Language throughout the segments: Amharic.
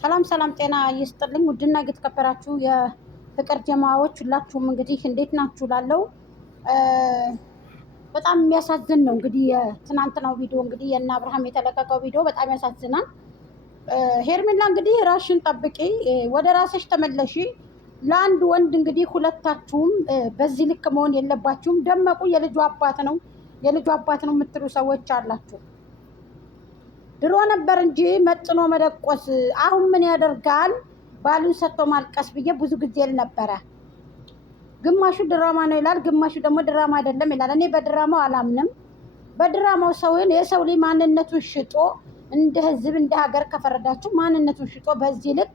ሰላም ሰላም፣ ጤና ይስጥልኝ። ውድና የተከበራችሁ የፍቅር ጀማዎች ሁላችሁም እንግዲህ እንዴት ናችሁ? ላለው በጣም የሚያሳዝን ነው። እንግዲህ የትናንትናው ቪዲዮ እንግዲህ የእነ አብርሃም የተለቀቀው ቪዲዮ በጣም ያሳዝናል። ሄርሜላ እንግዲህ ራስሽን ጠብቂ፣ ወደ ራስሽ ተመለሺ። ለአንድ ወንድ እንግዲህ ሁለታችሁም በዚህ ልክ መሆን የለባችሁም። ደመቁ የልጁ አባት ነው የምትሉ ሰዎች አላችሁ። ድሮ ነበር እንጂ መጥኖ መደቆስ አሁን ምን ያደርጋል ባሉን ሰጥቶ ማልቀስ ብዬ ብዙ ጊዜ ነበረ። ግማሹ ድራማ ነው ይላል፣ ግማሹ ደግሞ ድራማ አይደለም ይላል። እኔ በድራማው አላምንም። በድራማው ሰውን የሰው ልጅ ማንነቱን ሽጦ እንደ ህዝብ እንደ ሀገር ከፈረዳችሁ ማንነቱን ሽጦ በዚህ ልክ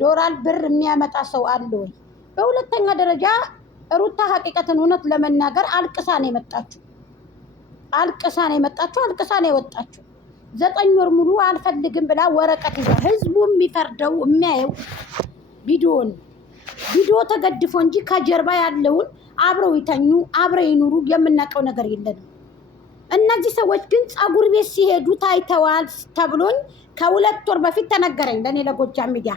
ዶላር ብር የሚያመጣ ሰው አለ ወይ? በሁለተኛ ደረጃ ሩታ ሀቂቀትን እውነት ለመናገር አልቅሳ ነው የመጣችሁ፣ አልቅሳ ነው የወጣችሁ። 9 ወር ሙሉ አልፈልግም ብላ ወረቀት ይዛ ህዝቡ የሚፈርደው የሚያየው ቪዲዮ ተገድፎ እንጂ ከጀርባ ያለውን አብረው ይተኙ አብረው ይኑሩ የምናውቀው ነገር የለንም። እነዚህ ሰዎች ግን ፀጉር ቤት ሲሄዱ ታይተዋል ተብሎኝ ከ2 ወር በፊት ተነገረኝ። ለኔ ለጎጃም ሚዲያ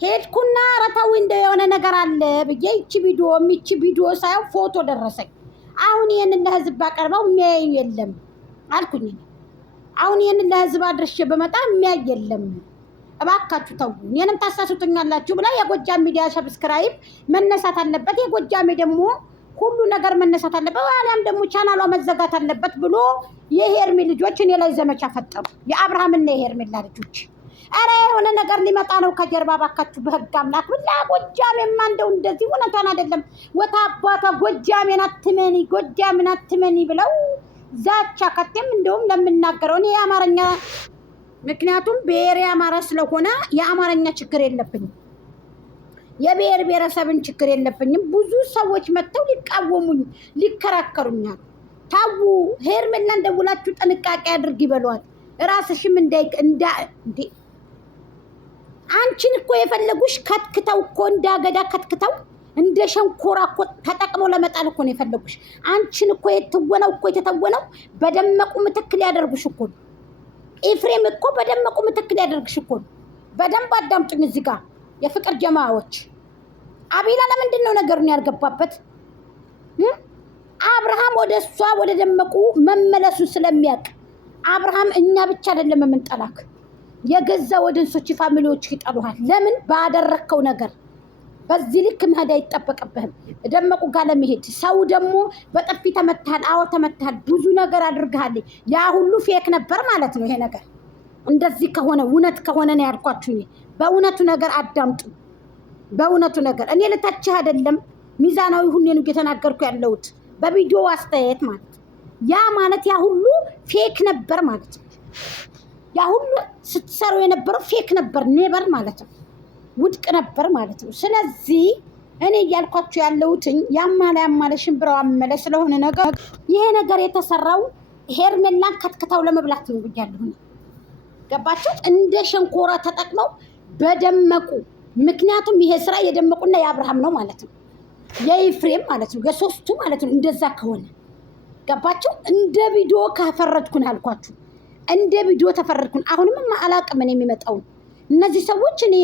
ሄድኩና ረታው እንደ የሆነ ነገር አለ ብዬ ይቺ ቪዲዮ ሳይው ፎቶ ደረሰኝ። አሁን ይሄንን ለህዝብ ባቀርበው የሚያይ የለም አልኩኝ። አሁን ይሄንን ለህዝብ አድርሼ በመጣ የሚያይ የለም። እባካችሁ ተው፣ እኔንም ታሳሱቱኛላችሁ ብላ የጎጃም ሚዲያ ሰብስክራይብ መነሳት አለበት፣ የጎጃሜ ደግሞ ሁሉ ነገር መነሳት አለበት፣ አሊያም ደግሞ ቻናሏ መዘጋት አለበት ብሎ የሄርሜ ልጆች እኔ ላይ ዘመቻ ፈጠሩ። የአብርሃምና የሄርሜላ ልጆች አረ የሆነ ነገር ሊመጣ ነው ከጀርባ፣ ባካችሁ በህግ አምላክ ብላ ጎጃሜማ እንደው እንደዚህ እውነቷን አይደለም ወታ አባቷ ጎጃሜን አትመኒ ብለው ዛቻ ከተም እንደውም ለምናገረው እኔ የአማርኛ ምክንያቱም ብሔር አማራ ስለሆነ የአማርኛ ችግር የለብኝም፣ የብሔር ብሔረሰብን ችግር የለብኝም። ብዙ ሰዎች መጥተው ሊቃወሙኝ ሊከራከሩኛል። ታው ሄርሜላ እንደውላችሁ ጥንቃቄ አድርግ ይበሏል። ራስሽም እንደ አንቺን እኮ የፈለጉሽ ከትክተው እኮ እንዳገዳ ከትክተው እንደ ሸንኮራ እኮ ተጠቅመው ለመጣል እኮ ነው የፈለጉሽ። አንቺን እኮ የተተወነው በደመቁ ምትክ ሊያደርጉሽ እኮ ነው። ኤፍሬም እኮ በደመቁ ምትክ ሊያደርግሽ እኮ ነው። በደንብ አዳምጡኝ እዚህ ጋር የፍቅር ጀማዎች። አቤላ ለምንድን ነው ነገሩን ያልገባበት? አብርሃም ወደ እሷ ወደ ደመቁ መመለሱን ስለሚያውቅ አብርሃም እኛ ብቻ አይደለም የምንጠላክ፣ የገዛ ወደንሶች ፋሚሊዎች ይጠሉሃል። ለምን ባደረከው ነገር በዚህ ልክ መሄድ አይጠበቅብህም። ደመቁ ጋር ለመሄድ ሰው ደግሞ በጥፊ ተመታል። አዎ ተመታል፣ ብዙ ነገር አድርገሃል። ያ ሁሉ ፌክ ነበር ማለት ነው። ይሄ ነገር እንደዚህ ከሆነ እውነት ከሆነ ነው ያልኳችሁ። በእውነቱ ነገር አዳምጡ። በእውነቱ ነገር እኔ ልታችህ አይደለም፣ ሚዛናዊ ሁኔ ነው እየተናገርኩ ያለሁት በቪዲዮ አስተያየት ማለት ያ ማለት ያ ሁሉ ፌክ ነበር ማለት ነው። ያ ሁሉ ስትሰሩ የነበረው ፌክ ነበር ኔበር ማለት ነው፣ ውድቅ ነበር ማለት ነው። ስለዚህ እኔ እያልኳችሁ ያለሁትኝ ያማለ ሽምብራው አመለ ስለሆነ ነገር ይሄ ነገር የተሰራው ሄርሜላን ከትክታው ለመብላት ነው ብያለሁ። ገባችሁ? እንደ ሸንኮራ ተጠቅመው በደመቁ። ምክንያቱም ይሄ ስራ የደመቁና የአብርሃም ነው ማለት ነው፣ የኤፍሬም ማለት ነው፣ የሶስቱ ማለት ነው። እንደዛ ከሆነ ገባችሁ? እንደ ቪዲዮ ካፈረድኩን አልኳችሁ፣ እንደ ቪዲዮ ተፈረድኩን። አሁንም አላቅም እኔ የሚመጣው እነዚህ ሰዎች እኔ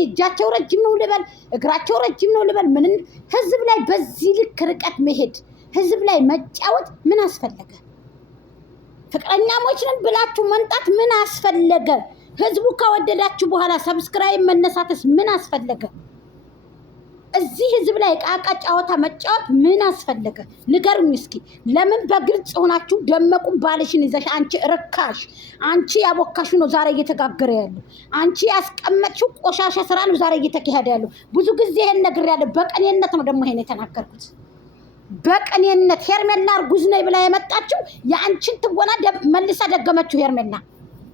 እጃቸው ረጅም ነው ልበል፣ እግራቸው ረጅም ነው ልበል፣ ምን ህዝብ ላይ በዚህ ልክ ርቀት መሄድ፣ ህዝብ ላይ መጫወት ምን አስፈለገ? ፍቅረኛሞች ነን ብላችሁ መንጣት ምን አስፈለገ? ህዝቡ ከወደዳችሁ በኋላ ሰብስክራይብ መነሳትስ ምን አስፈለገ? እዚህ ህዝብ ላይ ቃቃ ጫወታ መጫወት ምን አስፈለገ? ንገሩኝ እስኪ። ለምን በግልጽ ሆናችሁ ደመቁን ባልሽን ይዘሽ አንቺ ርካሽ፣ አንቺ ያቦካሹ ነው ዛሬ እየተጋገረ ያለው፣ አንቺ ያስቀመጥሽው ቆሻሻ ስራ ነው ዛሬ እየተካሄደ ያለው። ብዙ ጊዜ ይሄን ነግሬያለሁ። በቀኔነት ነው ደግሞ ይሄን የተናገርኩት፣ በቀኔነት። ሄርሜላ እርጉዝ ነኝ ብላ የመጣችው የአንቺን ትወና መልሳ ደገመችው ሄርሜላ።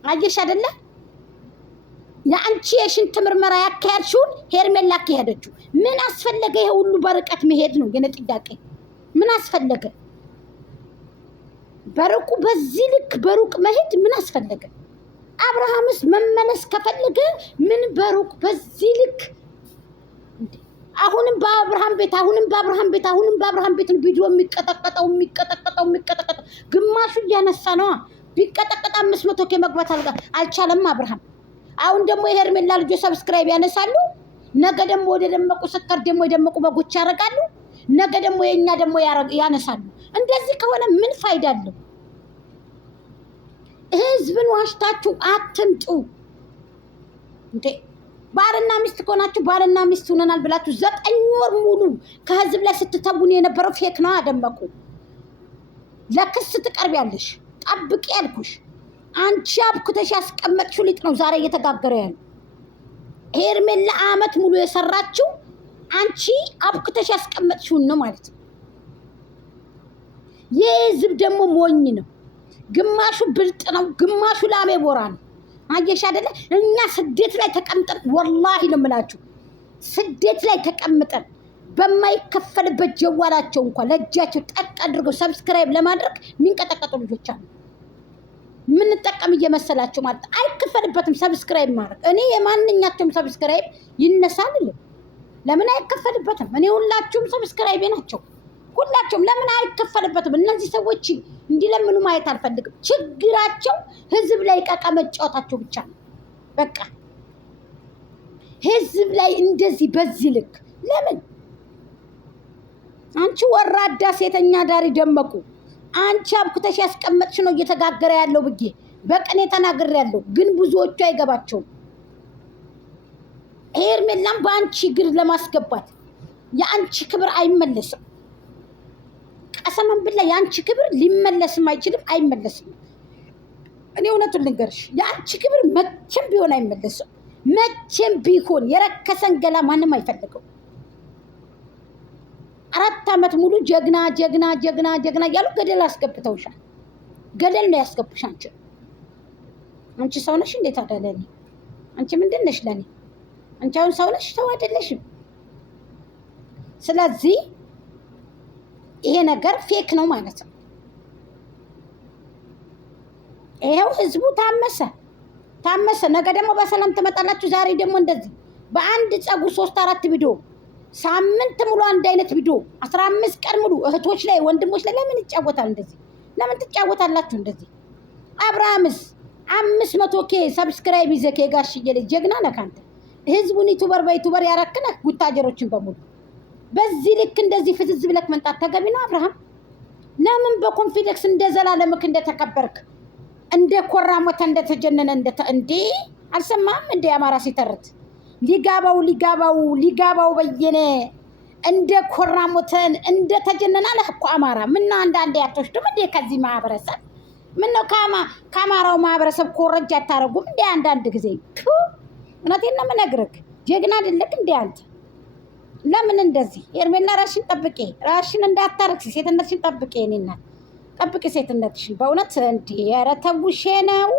አየሽ አይደለ? የአንቺ የሽንት ምርመራ ያካሄድሽውን ሄርሜላ አካሄደችው። ምን አስፈለገ ይሄ ሁሉ በርቀት መሄድ ነው የኔ ጥያቄ። ምን አስፈለገ በሩቁ በዚህ ልክ በሩቅ መሄድ ምን አስፈለገ? አብርሃምስ መመለስ ከፈለገ ምን በሩቅ በዚህ ልክ? አሁንም በአብርሃም ቤት ቪዲዮ የሚቀጠቀጠው ግማሹ እያነሳ ነዋ። ቢቀጠቀጥ 500 መግባት አልቻለም አብርሃም። አሁን ደግሞ የሄርሜላ ልጆች ሰብስክራይብ ያነሳሉ። ነገ ደግሞ ወደ ደመቁ ሰከር ደግሞ የደመቁ በጎች ያደርጋሉ። ነገ ደግሞ የኛ ደግሞ ያነሳሉ። እንደዚህ ከሆነ ምን ፋይዳ አለው? ህዝብን ዋሽታችሁ አትምጡ እንዴ! ባልና ሚስት ከሆናችሁ ባልና ሚስት ሆነናል ብላችሁ 9 ወር ሙሉ ከህዝብ ላይ ስትተቡን የነበረው ፌክ ነው። አደመቁ ለክስ ትቀርቢያለሽ። ጠብቂ ያልኩሽ አንቺ አብኩተሽ ያስቀመጥሽው ሊጥ ነው ዛሬ እየተጋገረ ያለው። ሄርሜላ አመት ሙሉ የሰራችው አንቺ አብኩተሽ ያስቀመጥሽውን ነው ማለት ነው። የህዝብ ደግሞ ሞኝ ነው። ግማሹ ብልጥ ነው፣ ግማሹ ላሜ ቦራ ነው። አየሽ አይደለ? እኛ ስደት ላይ ተቀምጠን ወላሂ ነው የምላችሁ፣ ስደት ላይ ተቀምጠን በማይከፈልበት ጀዋላቸው እንኳን ለእጃቸው ጠቅ አድርገው ሰብስክራይብ ለማድረግ የሚንቀጠቀጡ ልጆች አሉ። የምንጠቀም እየመሰላቸው ማለት አይከፈልበትም ሰብስክራይብ ማድረግ። እኔ የማንኛቸውም ሰብስክራይብ ይነሳል። ለምን አይከፈልበትም? እኔ ሁላችሁም ሰብስክራይቤ ናቸው ሁላቸውም። ለምን አይከፈልበትም? እነዚህ ሰዎች እንዲለምኑ ማየት አልፈልግም። ችግራቸው ህዝብ ላይ ቀቃ መጫወታቸው ብቻ ነው። በቃ ህዝብ ላይ እንደዚህ በዚህ ልክ ለምን? አንቺ ወራዳ ሴተኛ ዳሪ ደመቁ፣ አንቺ አብኩተሽ ያስቀመጥሽ ነው እየተጋገረ ያለው ብዬ በቀን ተናግሬ ያለው፣ ግን ብዙዎቹ አይገባቸውም። ሄርሜላም በአንቺ እግር ለማስገባት የአንቺ ክብር አይመለስም። ቀሰመን ብላ የአንቺ ክብር ሊመለስም አይችልም፣ አይመለስም። እኔ እውነቱን ልንገርሽ፣ የአንቺ ክብር መቼም ቢሆን አይመለስም። መቼም ቢሆን የረከሰን ገላ ማንም አይፈልገው። 4 ዓመት ሙሉ ጀግና ጀግና ጀግና ጀግና እያሉ ገደል አስገብተውሻል። ገደል ነው ያስገቡሽ። አንቺ ሰው ነሽ እንዴት አደለኝ? አንቺ ምንድን ነሽ ለኔ? አንቺ አሁን ሰው ነሽ? ሰው አይደለሽም። ስለዚህ ይሄ ነገር ፌክ ነው ማለት ነው። ይሄው ህዝቡ ታመሰ። ነገ ደግሞ በሰላም ትመጣላችሁ። ዛሬ ደግሞ እንደዚህ በአንድ ፀጉር 3-4 ቪዲዮ፣ ሳምንት ሙሉ አንድ አይነት ቪዲዮ፣ 15 ቀን ሙሉ እህቶች ላይ ወንድሞች ላይ ለምን ይጫወታል? እንደዚህ ለምን ትጫወታላችሁ? እንደዚህ አብርሃምስ 500K ሰብስክራይብ ይዘህ የጋሽዬ ልጅ ጀግና ነህ አንተ። ህዝቡን ዩቲዩበር በዩቲዩበር ያረክነ ጉታጀሮችን በሙሉ በዚህ ልክ እንደዚህ ፍዝዝ ብለክ መንጣት ተገቢ ነው? አብርሃም ለምን በኮንፊደንስ እንደዘላለምክ እንደተከበርክ እንደ ኮራሞተ እንደተጀነነ እንዴ አልሰማም እንዴ? አማራ ሲተርት ሊጋባው በየነ እንደ ኮራሞተን እንደተጀነነ አለ እኮ አማራ። ምን አንዳንዴ አትወስዱም እንዴ ከዚህ ማህበረሰብ? ምን ነው ከአማራው ማህበረሰብ ኮረጃ አታረጉም እንዴ አንዳንድ ጊዜ? እውነቴን ነው የምነግርህ። ጀግና አይደለክ እንዴ አንተ? ለምን እንደዚህ? ሄርሜላ ራስሽን ጠብቂ፣ ራስሽን እንዳታረክሲ፣ ሴትነትሽን ጠብቂ። እኔና ጠብቂ ሴትነትሽን በእውነት እንዴ! ኧረ ተው ነው